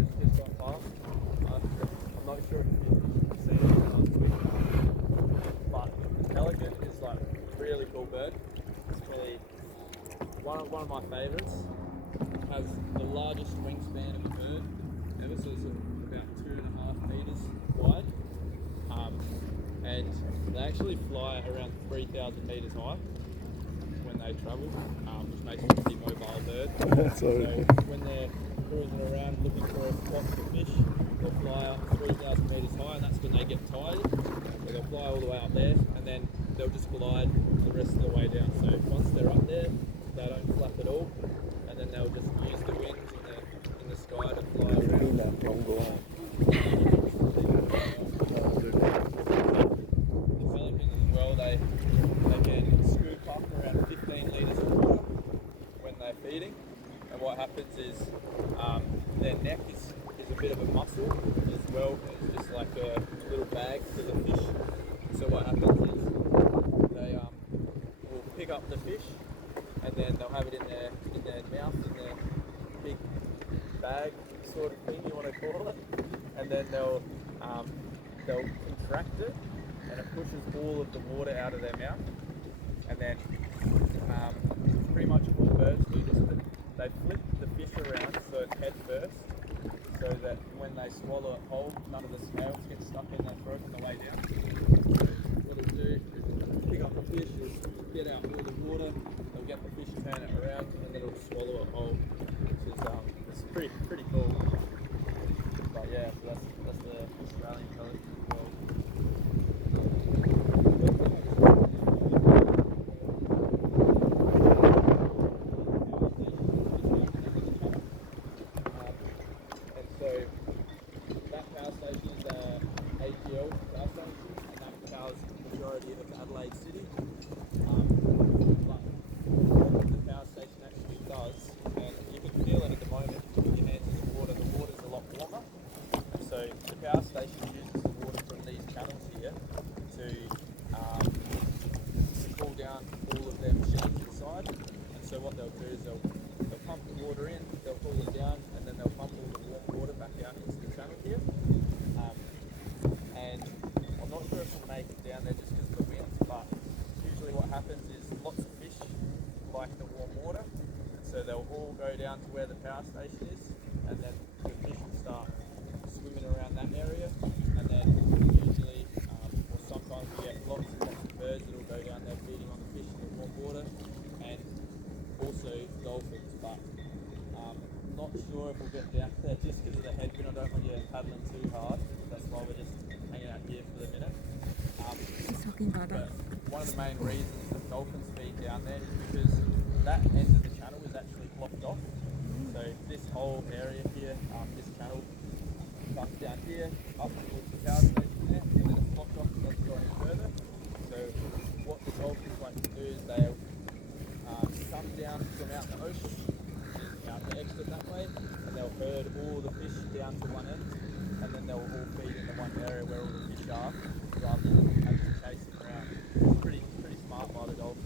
that's just gone past. I'm not sure if you've seen it last week, but pelican is like a really cool bird. It's probably one of my favourites. Has the largest wingspan of a bird ever, so it's about 2.5 metres wide. And they actually fly around 3,000 metres high when they travel, which makes them a pretty mobile bird. So when they're cruising around looking for a spot to fish, they'll fly up 3,000 metres high, and that's when they get tired. So they'll fly all the way up there, and then they'll just glide the rest of the way down. So once they're up there, they don't flap at all, and then they'll just use the wings in the sky to fly around. They can scoop up around 15 litres of water when they're feeding, and what happens is their neck is a bit of a muscle as well. It's just like a little bag for the fish. So what happens is they will pick up the fish, and then they'll have it in their mouth, in their big bag sort of thing you want to call it, and then they'll contract it, and it pushes all of the water out of their mouth. And then pretty much all birds do this, but they flip the fish around so it's head first, so that when they swallow it whole, none of the scales get stuck in their throat on the way down. So what it'll do is pick up the fish, it'll get out all the water, they'll get the fish, turn it around, and then it'll swallow it whole, which is it's pretty cool. But yeah, so that's the Australian pelican as well. Adelaide City, but what the power station actually does, and you can feel it at the moment, you put your hands in the water's a lot warmer, and so the power station uses the water from these channels here to cool down all of their machines inside. And so what they'll do is they'll pump the water in, they'll cool it down, and then they'll pump all the warm water back out into the channel here. And I'm not sure if we'll make it down there just because of the winds, but usually what happens is lots of fish like the warm water, and so they'll all go down to where the power station is, and then the fish will start swimming around that area, and then usually, or sometimes we get lots and lots of birds that will go down there feeding on the fish in the warm water, and also dolphins, but not sure if we'll get down there just because of the headwind. I don't want you paddling too hard. That's why we're just hanging out here for the minute. But one of the main reasons that dolphins feed down there is because that end of the channel is actually blocked off. So this whole area here, this channel comes down here, up towards the power station there, and then it's blocked off and doesn't go any further. So what the dolphins like to do is they'll come down from out in the ocean, out the exit that way, and they'll herd all the fish down to one end, and then they'll all feed in the one area where all the fish are, rather than having to chase them around. It's pretty smart by the dolphins.